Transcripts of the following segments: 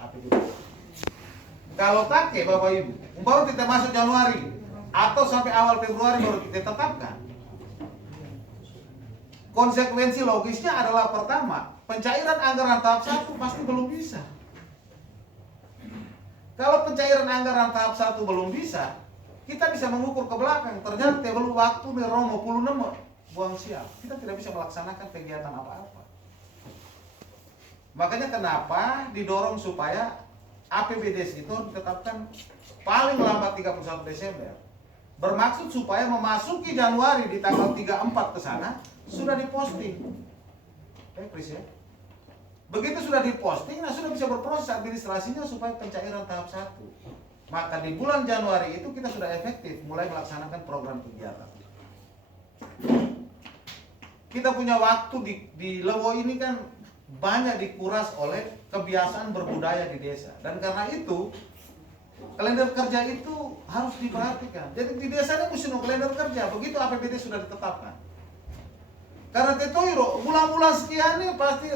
APBD. Kalau take Bapak Ibu, umpama kita masuk Januari atau sampai awal Februari baru kita tetapkan. Konsekuensi logisnya adalah pertama, pencairan anggaran tahap 1 pasti belum bisa. Kalau pencairan anggaran tahap 1 belum bisa, kita bisa mengukur ke belakang, ternyata belum waktu meromo puluh nomor buang siap. Kita tidak bisa melaksanakan kegiatan apa-apa. Makanya kenapa didorong supaya APBDes itu ditetapkan paling lambat 31 Desember. Bermaksud supaya memasuki Januari di tanggal 34 ke sana sudah diposting. Please ya. Begitu sudah diposting, nah sudah bisa berproses administrasinya supaya pencairan tahap 1. Maka di bulan Januari itu kita sudah efektif mulai melaksanakan program kegiatan. Kita punya waktu di Lewo ini kan banyak dikuras oleh kebiasaan berbudaya di desa. Dan karena itu kalender kerja itu harus diperhatikan. Jadi di desa ini mesti kalender kerja. Begitu APBD sudah ditetapkan. Karena tetoiro bulan-bulan sekian ini pasti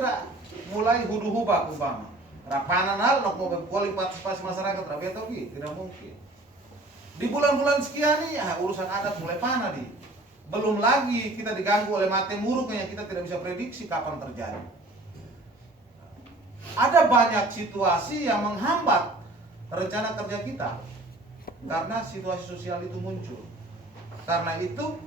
mulai hudu-hubak umpama. Rapanan hal nok mau kuali partisipasi masyarakat rapi atau tidak mungkin. Di bulan-bulan sekian ini ya urusan adat mulai panah di. Belum lagi kita diganggu oleh mate muruk yang kita tidak bisa prediksi kapan terjadi. Ada banyak situasi yang menghambat rencana kerja kita karena situasi sosial itu muncul. Karena itu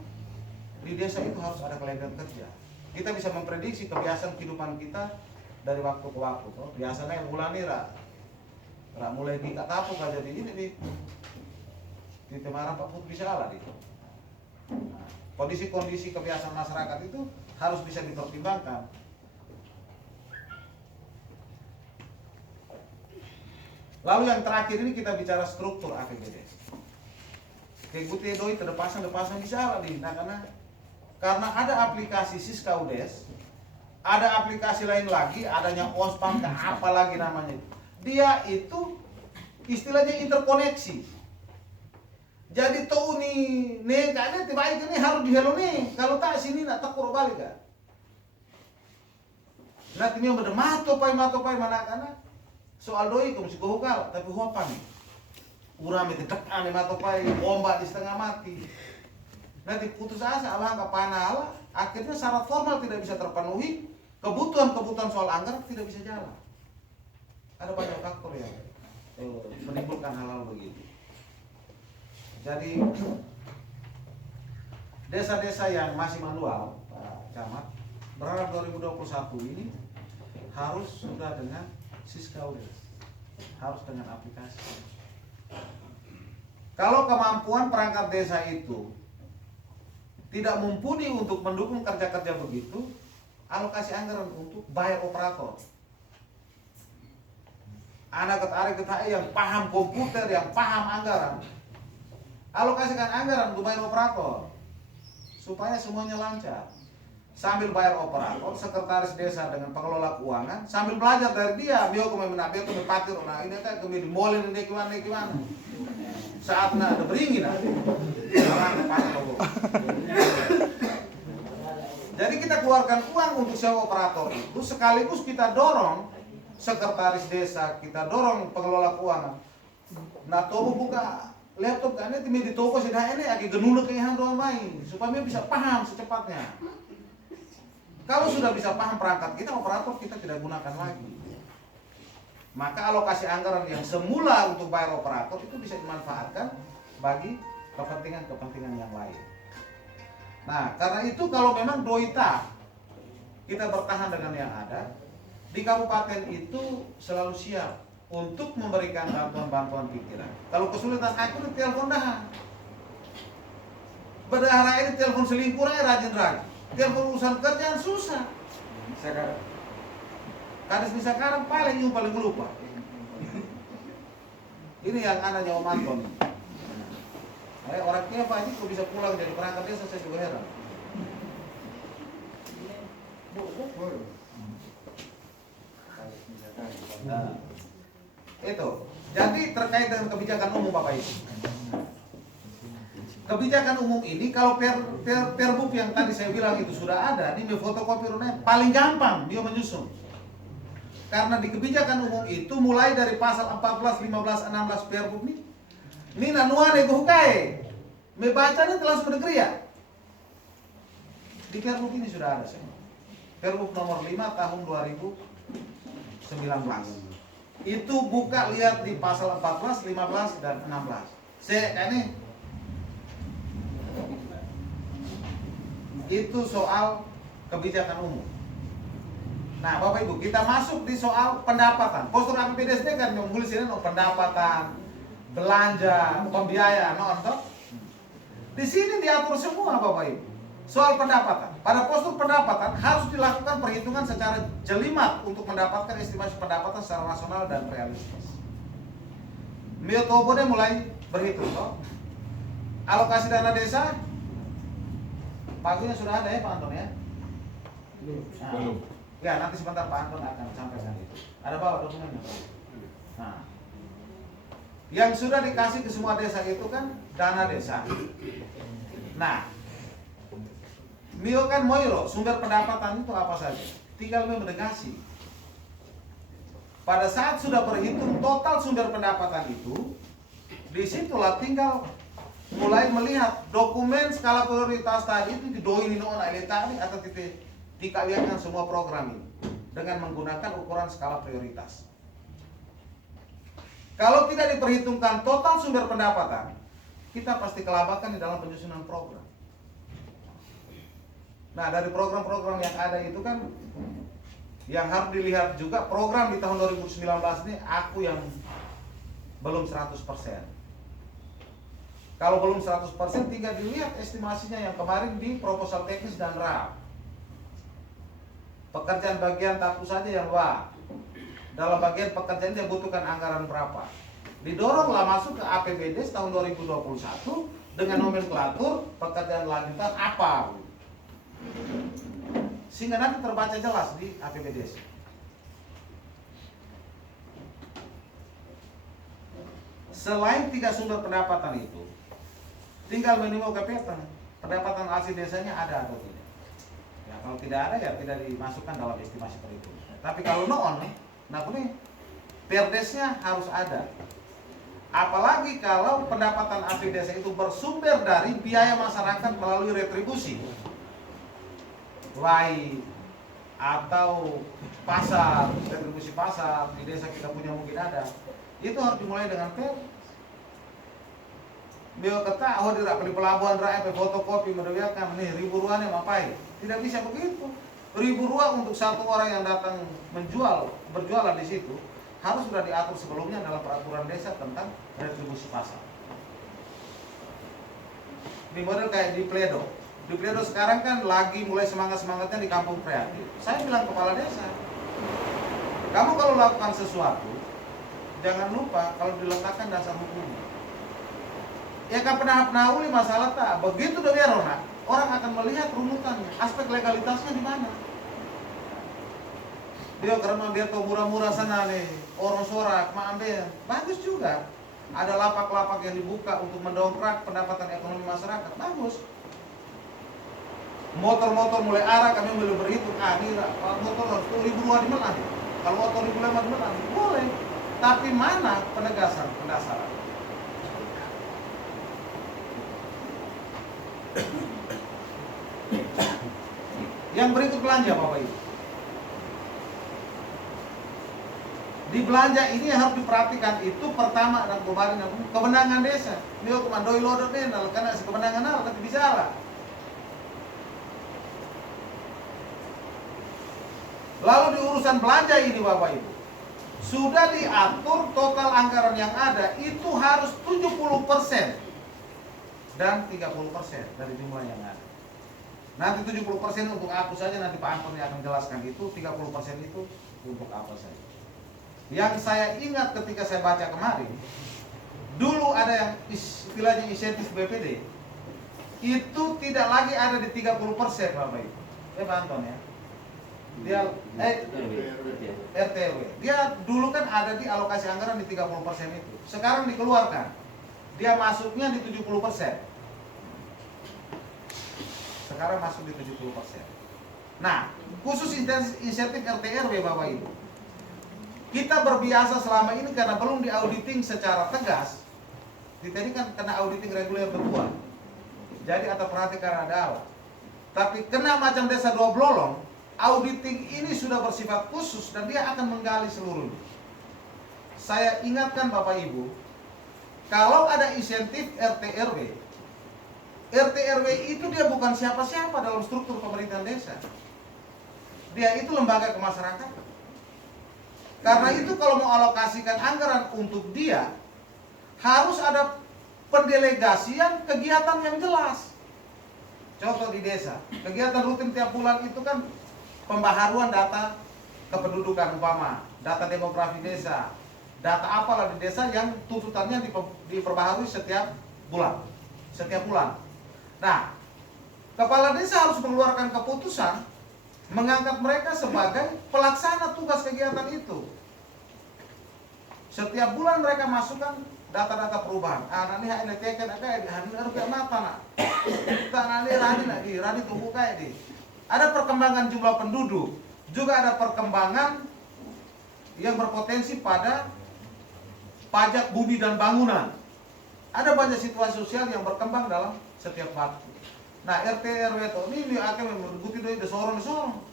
di desa itu harus ada kalender kerja. Kita bisa memprediksi kebiasaan kehidupan kita dari waktu ke waktu. Biasanya yang bulan ini mulai dikatapu aja di ini di Temarang Pak Put bisa ala di. Nah, kondisi-kondisi kebiasaan masyarakat itu harus bisa dipertimbangkan. Lalu yang terakhir ini kita bicara struktur APBD. Kegute doi terpasang bisa ala di. Nah, karena ada aplikasi Siskaudes, ada aplikasi lain lagi, adanya OSPAM, apa lagi namanya. Dia itu istilahnya interkoneksi. Jadi tuh nih kayaknya tiba ini harus dihelo nih. Kalau tak sini nak tekur balik kan. Nanti dia bener matopai mana karena soal doi kamu sih kohokal tapi hopan nih. Urang itu tekan matopai ombak di setengah mati. Nanti putus asa abang kapanala, akhirnya syarat formal tidak bisa terpenuhi, kebutuhan soal anggaran tidak bisa jalan. Ada banyak faktor yang menimbulkan hal-hal begitu. Jadi desa-desa yang masih manual, Pak Camat, berharap 2021 ini harus sudah dengan Siskaudes, harus dengan aplikasi. Kalau kemampuan perangkat desa itu tidak mumpuni untuk mendukung kerja-kerja begitu, alokasi anggaran untuk bayar operator. Anak ketarik yang paham komputer, yang paham anggaran, alokasikan anggaran untuk bayar operator supaya semuanya lancar. Sambil bayar operator, sekretaris desa dengan pengelola keuangan, sambil belajar dari dia, dia patir, nah ini kan kami dimolin ini gimana. Saatnya ada beringin, jadi kita keluarkan uang untuk sewa operator itu, sekaligus kita dorong sekretaris desa, kita dorong pengelola keuangan. Nah, tobo buka laptop kan ini di toko sudah ini agak genuluk ke yang doang main supaya dia bisa paham secepatnya. Kalau sudah bisa paham perangkat kita, operator kita tidak gunakan lagi. Maka alokasi anggaran yang semula untuk bayar operator itu bisa dimanfaatkan bagi kepentingan yang lain. Nah, karena itu kalau memang doita kita bertahan dengan yang ada, di kabupaten itu selalu siap untuk memberikan bantuan-bantuan pikiran. Kalau kesulitan aku telepon dah. Berdarah ini telepon selingkuh rajin-rajin. Telepon urusan kerjaan susah. Sekarang kadis bisa sekarang paling lupa. Ini yang anaknya Om Anton. Orang Kiev aja kok bisa pulang jadi perangkat desa, saya juga heran. Nah, itu. Jadi terkait dengan kebijakan umum Bapak Ibu. Kebijakan umum ini kalau perbuk yang tadi saya bilang itu sudah ada, ini fotokopi paling gampang dia menyusun. karena di kebijakan umum itu mulai dari pasal 14, 15, 16 Pergub ini nanuane hukai. Membacanya langsung bernegeri ya. Di Pergub ini sudah ada semua. Pergub nomor 5 tahun 2019. Itu buka lihat di pasal 14, 15 dan 16. Ini itu soal kebijakan umum. Nah, Bapak Ibu, kita masuk di soal pendapatan. Postur APBD ini kan nulisnya pendapatan, belanja, pembiayaan, di sini diatur semua, Bapak Ibu. Soal pendapatan. Pada postur pendapatan harus dilakukan perhitungan secara jelimat untuk mendapatkan estimasi pendapatan secara rasional dan realistis. Metodenya mulai berhitung, toh. Alokasi dana desa, pagunya sudah ada ya Pak Anton ya? Belum. Ya, nanti sebentar Pak Anton akan sampaikan itu. Ada bawa dokumennya. Nah, yang sudah dikasih ke semua desa itu kan dana desa. Nah, Mio kan Moiro, sumber pendapatan itu apa saja? Tinggal menegasi. Pada saat sudah berhitung total sumber pendapatan itu, disitulah tinggal mulai melihat dokumen skala prioritas tadi itu didoini nona tadi atau dikaliakan semua program ini dengan menggunakan ukuran skala prioritas. Kalau tidak diperhitungkan total sumber pendapatan, kita pasti kelabakan di dalam penyusunan program. Nah, dari program-program yang ada itu kan yang harus dilihat juga program di tahun 2019 ini aku yang belum 100%. Kalau belum 100% tinggal dilihat estimasinya yang kemarin di proposal teknis dan RAP. Pekerjaan bagian tapu saja yang dalam bagian pekerjaan dia butuhkan anggaran berapa. Didoronglah masuk ke APBD tahun 2021 dengan nomenklatur pekerjaan lanjutan apa. Sehingga nanti terbaca jelas di APBD. Selain 3 sumber pendapatan itu, tinggal menimbulkan peta pendapatan asli desanya ada atau tidak. Ya, kalau tidak ada ya tidak dimasukkan dalam estimasi perhitungan. Tapi kalau nah ini perdesnya harus ada. Apalagi kalau pendapatan asli desa itu bersumber dari biaya masyarakat melalui retribusi. Atau pasar, retribusi pasar di desa kita punya mungkin ada. Itu harus dimulai dengan Dia kata, di pelabuhan rakyat fotokopi mendoakan nih Rp1.000 ngapain? Tidak bisa begitu. Rp1.000 untuk satu orang yang datang berjualan di situ harus sudah diatur sebelumnya dalam peraturan desa tentang retribusi pasar. Di model kayak di Pledo. Di Pledo sekarang kan lagi mulai semangat-semangatnya di kampung kreatif. Saya bilang kepala desa, kamu kalau lakukan sesuatu, jangan lupa kalau diletakkan dasar hukumnya. Ya kan pernah uli masalah tak begitu udah biar orang akan melihat runutannya, aspek legalitasnya di mana. Dia karena dia tahu murah-murah sana nih, orang sorak, ambil bagus juga. Ada lapak-lapak yang dibuka untuk mendongkrak pendapatan ekonomi masyarakat, bagus. Motor-motor mulai arah kami mulai berhitung, ini motor harus Rp1.000 dimelan. Kalau motor Rp1.500 dimelan, boleh. Tapi mana penegasan, pendasaran? Yang berikut belanja Bapak Ibu. Di belanja ini yang harus diperhatikan itu pertama dan kemarin kewenangan desa. Ini komandoi lodot karena kewenangan apa tapi bisa lah. Lalu di urusan belanja ini Bapak Ibu, sudah diatur total anggaran yang ada itu harus 70% dan 30% dari jumlah yang ada. Nanti 70% untuk aku saja, nanti Pak Anton yang akan menjelaskan itu, 30% itu untuk apa saja. Yang saya ingat ketika saya baca kemarin, dulu ada yang istilahnya insentif BPD, itu tidak lagi ada di 30% Bapak Ibu. Ya Pak Anton ya. Dia RTW. Dia dulu kan ada di alokasi anggaran di 30% itu. Sekarang dikeluarkan. Dia masuknya di 70%. Sekarang masuk di 70%. Nah, khusus insentif RT/RW Bapak Ibu. Kita berbiasa selama ini karena belum diauditing secara tegas. Kita ini kan kena auditing reguler berdua. Jadi atau perhatikan ada awal. Tapi kena macam desa dua blolong, auditing ini sudah bersifat khusus dan dia akan menggali seluruhnya. Saya ingatkan Bapak Ibu, kalau ada insentif RT RW, RT RW itu dia bukan siapa-siapa dalam struktur pemerintahan desa. Dia itu lembaga kemasyarakatan. Karena itu kalau mau alokasikan anggaran untuk dia, harus ada pendelegasian kegiatan yang jelas. Contoh di desa, kegiatan rutin tiap bulan itu kan pembaharuan data kependudukan umpama, data demografi desa, data apalah di desa yang tuntutannya diperbaharui setiap bulan. Nah, kepala desa harus mengeluarkan keputusan mengangkat mereka sebagai pelaksana tugas kegiatan itu. Setiap bulan mereka masukkan data-data perubahan. Nanti ini teken kayak di harus kayak mata nak. Rani tumbuh kayak di. Ada perkembangan jumlah penduduk, juga ada perkembangan yang berpotensi pada pajak bumi dan bangunan. Ada banyak situasi sosial yang berkembang dalam setiap waktu. Nah, RT RW itu ini akan mengikuti dari sorong.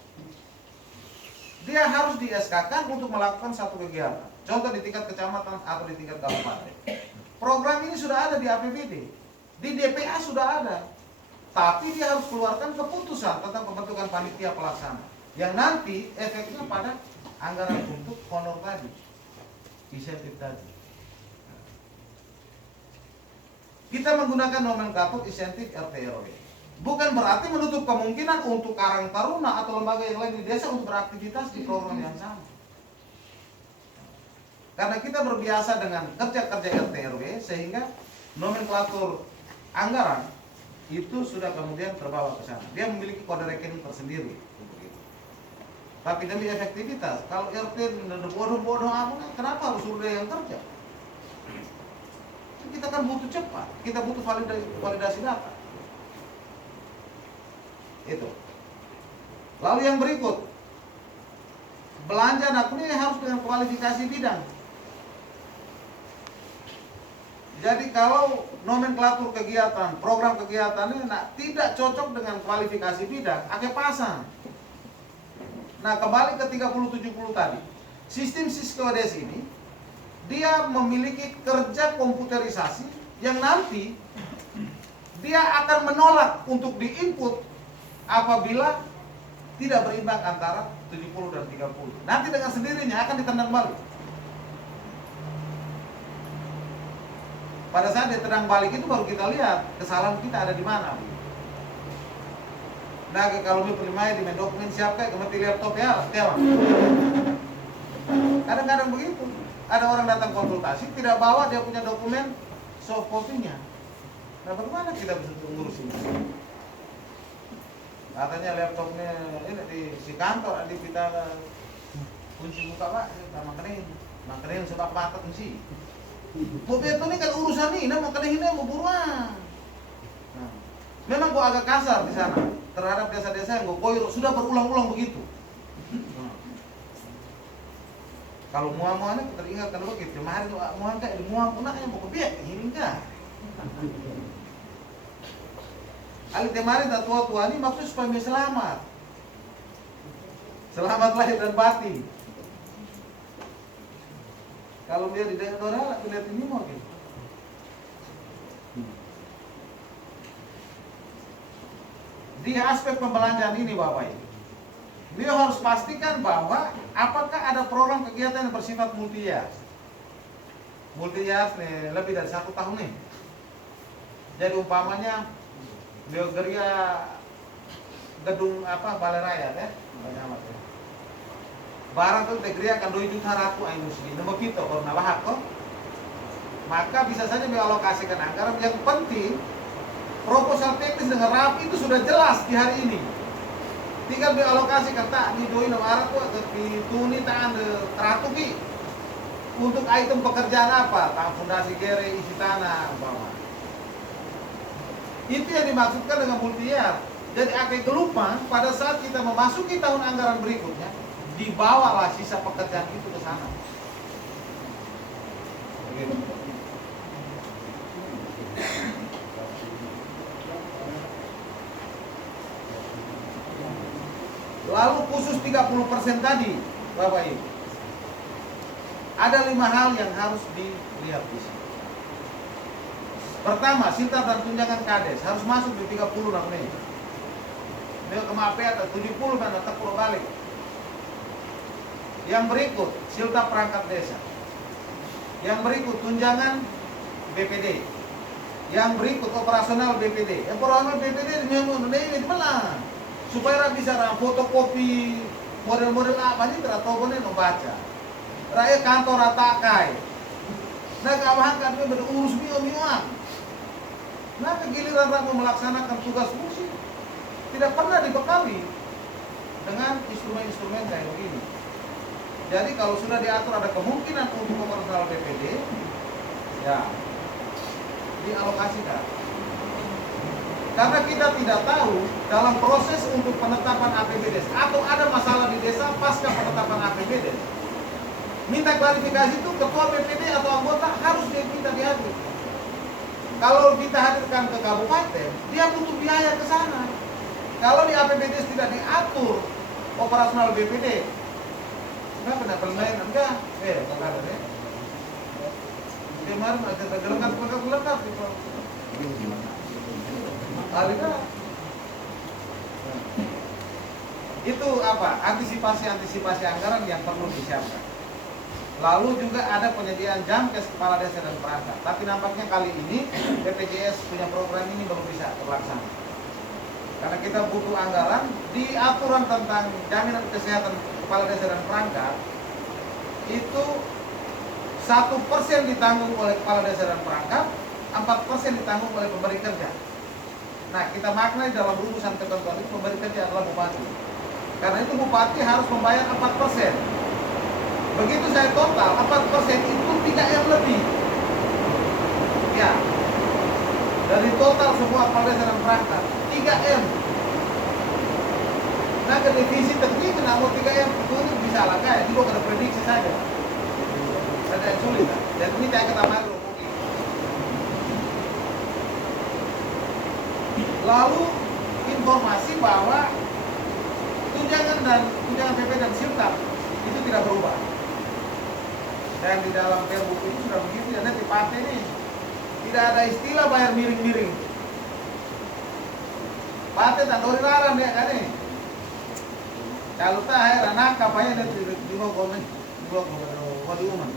Dia harus di SK-kan untuk melakukan satu kegiatan. Contoh di tingkat kecamatan atau di tingkat kabupaten. Program ini sudah ada di APBD, di DPA sudah ada. Tapi dia harus keluarkan keputusan tentang pembentukan panitia pelaksana yang nanti efeknya pada anggaran untuk honor tadi, insentif tadi. Kita menggunakan nomenklatur insentif RT RW. Bukan berarti menutup kemungkinan untuk Karang Taruna atau lembaga yang lain di desa untuk beraktivitas di program yang sama. Karena kita berbiasa dengan kerja-kerja RT RW sehingga nomenklatur anggaran itu sudah kemudian terbawa ke sana. Dia memiliki kode rekening tersendiri. Tapi demi efektivitas, kalau RT bodoh-bodoh apa, kenapa harus suruh dia yang kerja? Kita kan butuh cepat, kita butuh validasi data. Itu. Lalu yang berikut, belanja anak ini harus dengan kualifikasi bidang. Jadi kalau nomenklatur kegiatan, program kegiatannya tidak cocok dengan kualifikasi bidang, akhirnya pasang. Nah, kembali ke 3070 tadi. Sistem Siskodes ini dia memiliki kerja komputerisasi yang nanti dia akan menolak untuk diinput apabila tidak berimbang antara 70 dan 30. Nanti dengan sendirinya akan ditendang balik. Pada saat ditendang balik itu baru kita lihat kesalahan kita ada di mana. Nah, kalau mau pelimai di dokumen siap kayak kemati laptop ya, setiap. Kadang-kadang begitu. Ada orang datang konsultasi tidak bawa dia punya dokumen soft copy-nya. Nah, bagaimana kita bisa mengurus ini? Katanya laptopnya ini di si kantor di kita kunci buka Pak, makanya sebab patok sih. Mobil itu ini kan urusan ini, makanya ini mau buruan. Nah, memang gua agak kasar di sana terhadap desa-desa yang gua koyor sudah berulang-ulang begitu. Nah, kalau muam-muamnya kita ingatkan begitu, kemarin muam kayak di muam punaknya mau kebiak ini enggak. Ali kemarin tak tua-tua ini maksudnya supaya dia selamat. Selamat lahir dan batin. Kalau dia di daerah Dorala, lihat ini mungkin. Di aspek pembelanjaan ini Bapak Ibu, beliau harus pastikan bahwa apakah ada program kegiatan yang bersifat multi-years. Multi-years nih, lebih dari 1 tahun nih. Jadi umpamanya beliau geria gedung Balai Raya ya, barang tuh tegria akan 2 juta ratu aing muslim nama kita kalau nabahak kok, maka bisa saja dialokasikan anggaran. Yang penting proposal teknis dengan rapi itu sudah jelas di hari ini, tinggal dialokasikan tak di doi nama ratu atau di tuni tak ada teratuki untuk item pekerjaan apa, tak fondasi gere isi tanah umpama. Itu yang dimaksudkan dengan multi-year. Jadi akan lupa pada saat kita memasuki tahun anggaran berikutnya, dibawalah sisa pekerjaan itu ke sana. Lalu khusus 30% tadi, Bapak Ibu. Ada 5 hal yang harus dilihat di sini. Pertama, siltar dan tunjangan kades harus masuk di 30 namanya. Dia kemapet atau 70 dan tetap pulau balik. Yang berikut, siltar perangkat desa. Yang berikut, tunjangan BPD. Yang berikut, operasional BPD. Operasional BPD memang ini belah. Supaya bisa fotokopi model-model apa ini atau benar membaca. Rakyat kantor ratakai. Nah, kawan kan berurus mio-mioan. Nah, giliran rakyat melaksanakan tugas fungsi tidak pernah dibekali dengan instrumen-instrumen kayak begini. Jadi kalau sudah diatur ada kemungkinan untuk operasional BPD, ya dialokasikan. Karena kita tidak tahu dalam proses untuk penetapan APBD atau ada masalah di desa pasca penetapan APBD. Minta klarifikasi itu ketua BPD atau anggota harus diminta dihadir. Kalau kita hadirkan ke kabupaten, dia butuh biaya ke sana. Kalau di APBD tidak diatur operasional BPD, enggak pernah permainan enggak? Enggak ada deh. Kemarin ada gelengkap itu. Alina. Itu apa? Antisipasi anggaran yang perlu disiapkan. Lalu juga ada penyediaan jamkes kepala desa dan perangkat. Tapi nampaknya kali ini BPJS punya program ini belum bisa terlaksana. Karena kita butuh anggaran di aturan tentang jaminan kesehatan kepala desa dan perangkat itu 1% ditanggung oleh kepala desa dan perangkat, 4% ditanggung oleh pemberi kerja. Nah, kita maknai dalam rumusan ketentuan itu pemberi kerja adalah bupati. Karena itu bupati harus membayar 4%. Begitu saya total, 4% itu 3M lebih. Ya. Dari total semua kepala desa dan perangkat, 3M. Nah, ke defisit tertinggi kena mau 3M itu bisa lah kayak itu bukan prediksi saja. Ada yang sulit kan? Dan ini saya kata makro. Lalu informasi bahwa tunjangan PP dan siltar itu tidak berubah. Dan di dalam perbu itu sudah begitu ya, nanti partai ini tidak ada istilah bayar miring-miring. Partai tak dori larang ya kan nih. Kalau tak air nangkap aja di bawah komen, di bawah di rumah.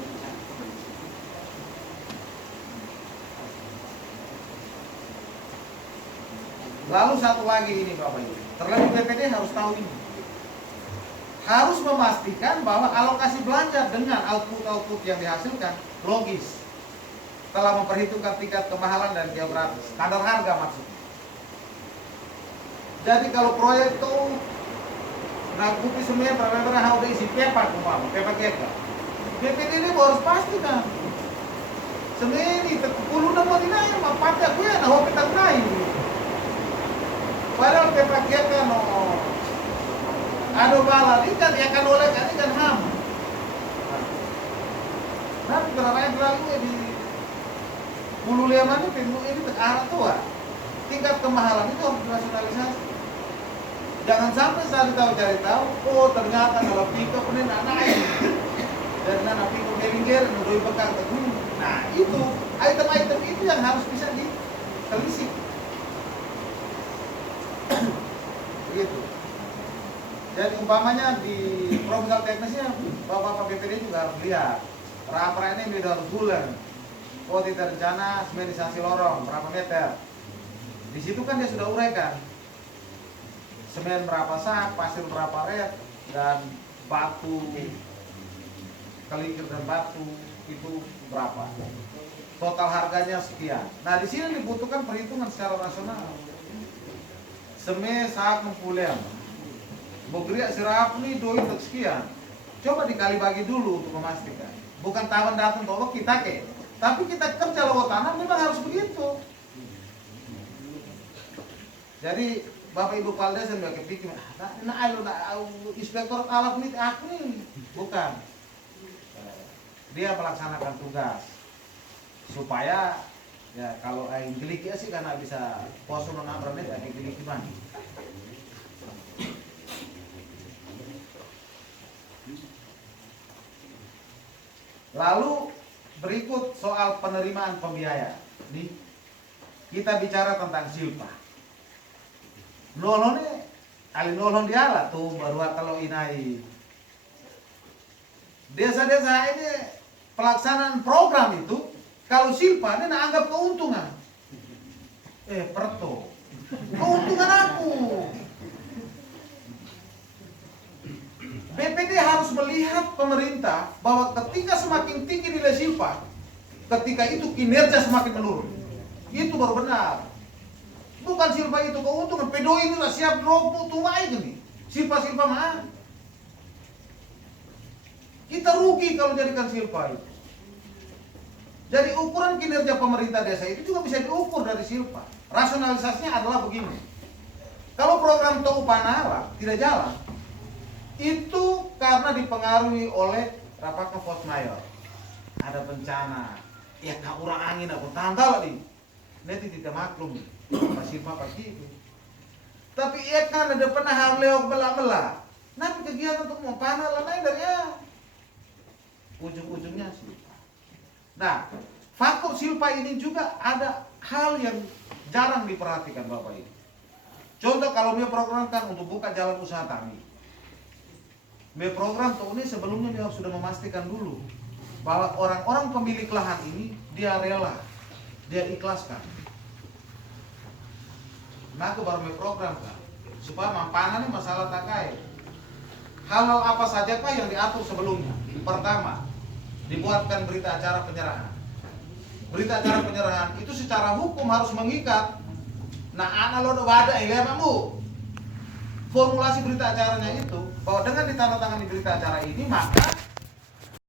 Lalu satu lagi ini Bapak Ibu, terlebih BPD harus tahu ini. Harus memastikan bahwa alokasi belanja dengan output yang dihasilkan logis. Telah memperhitungkan tingkat kemahalan dan geografis, standar harga maksudnya. Jadi kalau proyek itu nakuti semuanya benar-benar harus isi pepak keka. BPD ini harus pastikan. Semuanya ini terkulu nama dinaya, mapatnya gue na hobi tak naik. Padahal pepakai kan ada bala ikan ya kan oleh kan ikan ham. Tapi berapa terlalu di Bulu Leman ini arah tua. Tingkat kemahalan itu harus dirasionalisasi. Jangan sampai saya cari tahu, oh ternyata kalau pick-up ini naik. Dan anak pick-up geringer menurut bekal ke gunung. Nah itu item-item itu yang harus bisa ditelisik. Begitu. Jadi umpamanya di proposal teknisnya Bapak BPD juga harus lihat pra ini harus bulan. Oh tidak rencana semenisasi lorong berapa meter. Di situ kan dia sudah uraikan semen berapa sak, pasir berapa red, dan batu kelikir dan batu itu berapa. Total harganya sekian. Nah di sini dibutuhkan perhitungan secara rasional. Semen sak mempuliam. Bogriak sirap nih doi untuk sekian. Coba dikali bagi dulu untuk memastikan. Bukan tawan datang bahwa kita ke. Tapi kita kerja lewat tanah memang harus begitu. Jadi Bapak Ibu Kepala Desa nggak kepikir, inspektor alat ini aku nih. Bukan. Dia melaksanakan tugas supaya ya kalau aing geliki sih karena bisa poso nang abramnya kayak geliki man. Lalu berikut soal penerimaan pembiayaan. Nih, kita bicara tentang silpa. Nolone, ali nolon diala tuh baru kalau inai. Desa-desa ini pelaksanaan program itu, kalau silpa ini anggap keuntungan. Perto, keuntungan aku. BPD harus melihat pemerintah bahwa ketika semakin tinggi nilai silpa, ketika itu kinerja semakin menurun. Itu baru benar. Bukan silpa itu keuntungan. Pedo ini lah siap drop tua itu nih. Silpa-silpa mah. Kita rugi kalau jadikan silpa itu. Jadi ukuran kinerja pemerintah desa itu juga bisa diukur dari silpa. Rasionalisasinya adalah begini. Kalau program Tau Panara tidak jalan, itu karena dipengaruhi oleh rapatnya Fort Mayor. Ada bencana. Ya tak urang angin aku tanggal nih. Nanti tidak maklum. Masih pagi itu. Tapi ia kan ada pernah hamleo belah-belah. Nanti kegiatan untuk mau panah lain dari ya. Ujung-ujungnya silpa. Nah, faktor silpa ini juga ada hal yang jarang diperhatikan Bapak Ibu. Contoh kalau dia programkan untuk buka jalan usaha tani. Dia program tuh ini sebelumnya dia sudah memastikan dulu bahwa orang-orang pemilik lahan ini dia rela, dia ikhlaskan. Nah, aku baru program kan, supaya mampanannya masalah takai. Hal-hal apa saja kah yang diatur sebelumnya? Pertama, dibuatkan berita acara penyerahan. Berita acara penyerahan itu secara hukum harus mengikat. Nah, anak lo udah ada ya kamu. Formulasi berita acaranya itu bahwa dengan ditandatangani berita acara ini maka